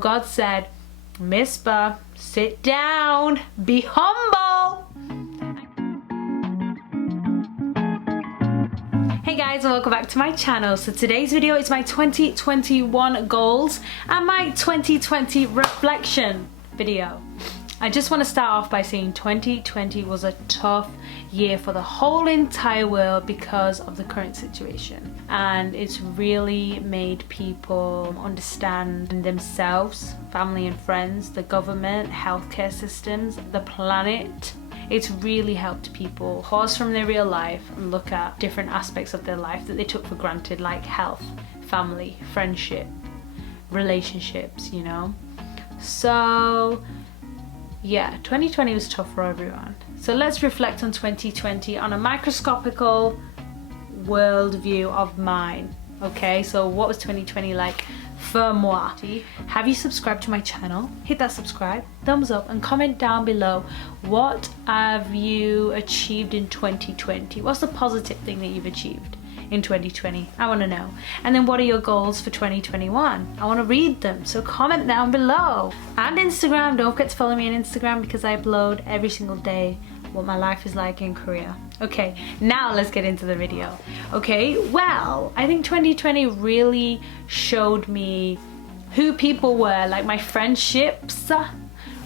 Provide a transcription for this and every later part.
God said, Mister, sit down, be humble. Hey guys, and welcome back to my channel. So today's video is my 2021 goals and my 2020 reflection video. I just want to start off by saying 2020 was a tough year for the whole entire world because of the current situation, and it's really made people understand themselves, family and friends, the government, healthcare systems, the planet. It's really helped people pause from their real life and look at different aspects of their life that they took for granted, like health, family, friendship, relationships, you know. So yeah, 2020 was tough for everyone. So let's reflect on 2020 on a microscopical world view of mine. Okay, so what was 2020 like for moi? Have you subscribed to my channel? Hit that subscribe, thumbs up, and comment down below, what have you achieved in 2020? What's the positive thing that you've achieved in 2020? I want to know. And then what are your goals for 2021? I want to read them, so comment down below. And Instagram, don't forget to follow me on Instagram because I upload every single day what my life is like in Korea. Okay, now let's get into the video. Okay, well, I think 2020 really showed me who people were. Like, my friendships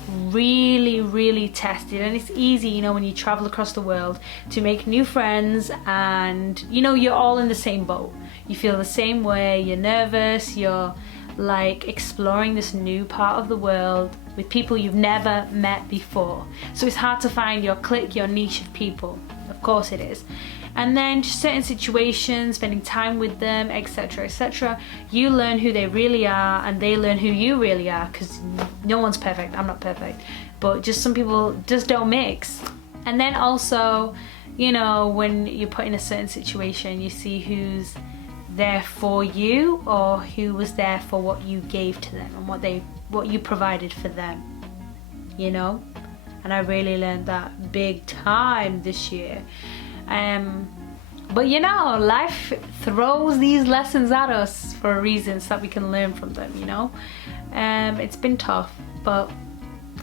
really tested, and it's easy, you know, when you travel across the world to make new friends, and you know, you're all in the same boat. You feel the same way, you're nervous, you're like exploring this new part of the world with people you've never met before. So it's hard to find your clique, your niche of people. Of course it is. And then just certain situations, spending time with them, etc, etc, you learn who they really are and they learn who you really are, because no one's perfect. I'm not perfect, but just some people just don't mix. And then also, you know, when you're put in a certain situation, you see who's there for you or who was there for what you gave to them and what you provided for them, you know. And I really learned that big time this year. But you know, life throws these lessons at us for a reason, so that we can learn from them, you know. It's been tough, but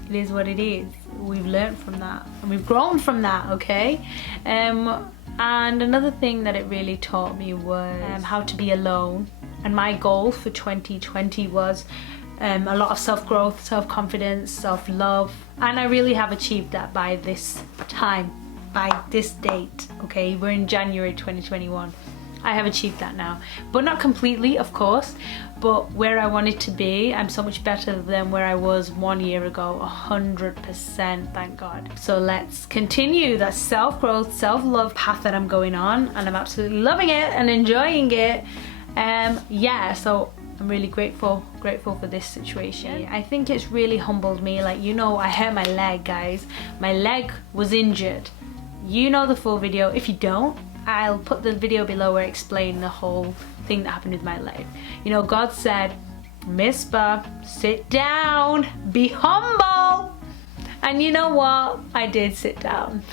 it is what it is. We've learned from that and we've grown from that, okay? And another thing that it really taught me was how to be alone. And my goal for 2020 was a lot of self-growth, self-confidence, self-love, and I really have achieved that by this time, by this date. Okay, we're in January 2021. I have achieved that now, but not completely, of course, but where I wanted to be, I'm so much better than where I was 1 year ago, 100%, thank God. So let's continue that self-growth, self-love path that I'm going on, and I'm absolutely loving it and enjoying it. Yeah, so I'm really grateful for this situation. I think it's really humbled me. Like, you know, I hurt my leg, guys. My leg was injured. You know the full video. If you don't, I'll put the video below where I explain the whole thing that happened with my leg. You know, God said, Mister, sit down, be humble. And you know what? I did sit down.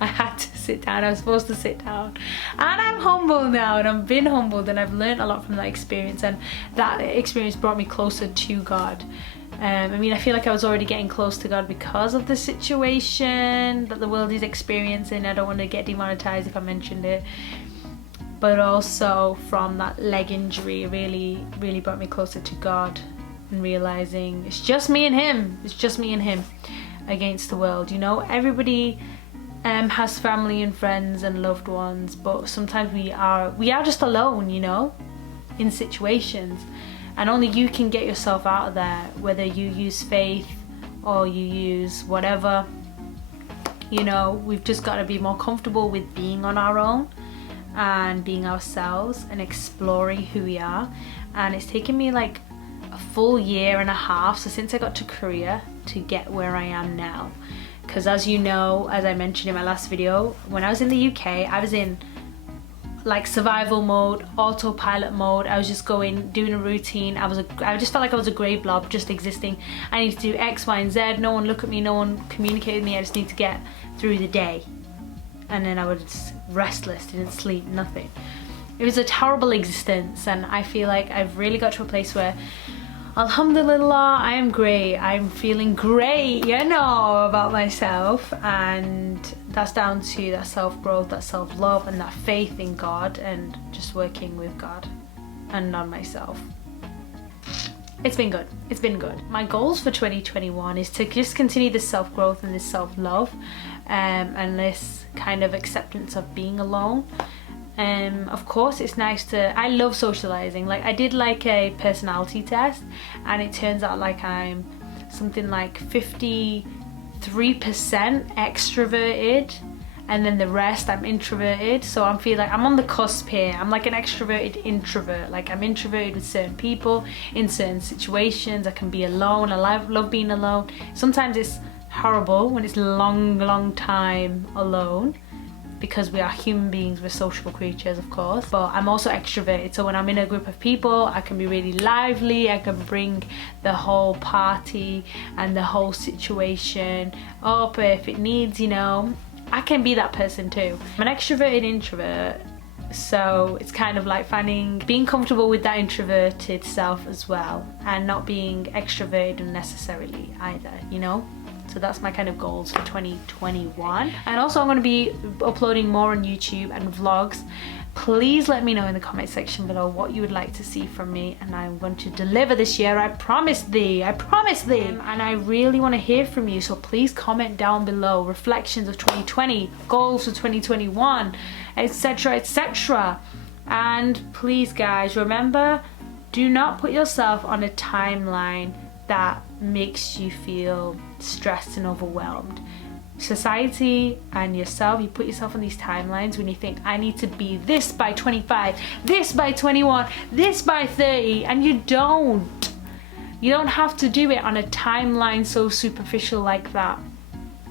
I had to sit down. I was supposed to sit down. And I'm humble now, and I've been humbled, and I've learned a lot from that experience, and that experience brought me closer to God. I mean, I feel like I was already getting close to God because of the situation that the world is experiencing. I don't want to get demonetized if I mentioned it. But also from that leg injury, really brought me closer to God, and realizing it's just me and Him. It's just me and Him against the world, you know. Everybody has family and friends and loved ones, but sometimes we are just alone, you know, in situations. And only you can get yourself out of there, whether you use faith or you use whatever. You know, we've just got to be more comfortable with being on our own and being ourselves and exploring who we are. And it's taken me like a full year and a half, so since I got to Korea, to get where I am now. Because as you know, as I mentioned in my last video, when I was in the UK, I was in like survival mode, autopilot mode. I was just doing a routine. I just felt like I was a grey blob, just existing. I need to do X, Y, and Z. No one look at me, no one communicate with me. I just need to get through the day. And then I was restless, didn't sleep, nothing. It was a terrible existence, and I feel like I've really got to a place where Alhamdulillah, I am great. I'm feeling great, you know, about myself, and that's down to that self-growth, that self-love, and that faith in God, and just working with God and on myself. It's been good. It's been good. My goals for 2021 is to just continue this self-growth and this self-love, and this kind of acceptance of being alone. Of course, it's nice to, I love socializing. Like, I did like a personality test, and it turns out like I'm something like 53% extroverted, and then the rest I'm introverted. So I feel like I'm on the cusp here. I'm like an extroverted introvert. Like, I'm introverted with certain people in certain situations. I can be alone. I love being alone. Sometimes it's horrible when it's long time alone, because we are human beings, we're social creatures, of course. But I'm also extroverted, so when I'm in a group of people, I can be really lively. I can bring the whole party and the whole situation up if it needs, you know. I can be that person too. I'm an extroverted introvert, so it's kind of like being comfortable with that introverted self as well, and not being extroverted unnecessarily either, you know. So that's my kind of goals for 2021. And also I'm going to be uploading more on YouTube and vlogs. Please let me know in the comment section below what you would like to see from me, and I'm going to deliver this year. I promise thee. I promise thee. And I really want to hear from you, so please comment down below reflections of 2020, goals for 2021, etc, etc. And please guys, remember, do not put yourself on a timeline that makes you feel stressed and overwhelmed. Society and yourself, you put yourself on these timelines when you think, I need to be this by 25, this by 21, this by 30, and you don't. You don't have to do it on a timeline so superficial like that.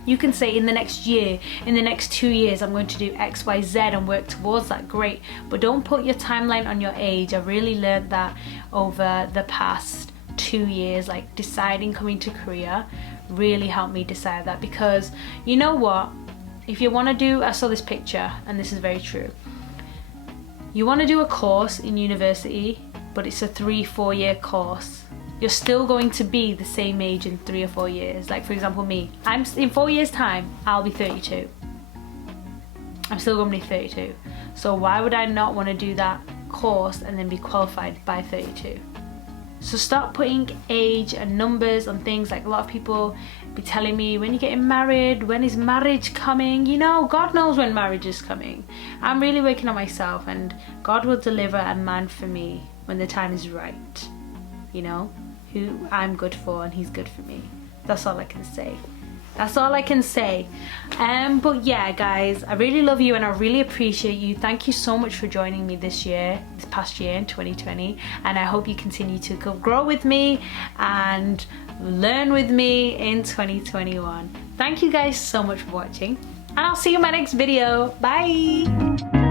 You can say, in the next year, in the next 2 years, I'm going to do X, Y, Z and work towards that, great. But don't put your timeline on your age. I've really learned that over the past 2 years, like deciding coming to Korea really helped me decide that, because you know what, if you want to do, I saw this picture and this is very true, you want to do a course in university but it's a 3-4 year course, you're still going to be the same age in 3 or 4 years. Like for example me, in 4 years time I'll be 32. I'm still going to be 32, so why would I not want to do that course and then be qualified by 32? So stop putting age and numbers on things. Like a lot of people be telling me, when you're getting married, when is marriage coming? You know, God knows when marriage is coming. I'm really working on myself, and God will deliver a man for me when the time is right. You know, who I'm good for and he's good for me. That's all I can say. That's all I can say. But yeah guys, I really love you and I really appreciate you. Thank you so much for joining me this past year in 2020, and I hope you continue to grow with me and learn with me in 2021. Thank you guys so much for watching, and I'll see you in my next video. Bye.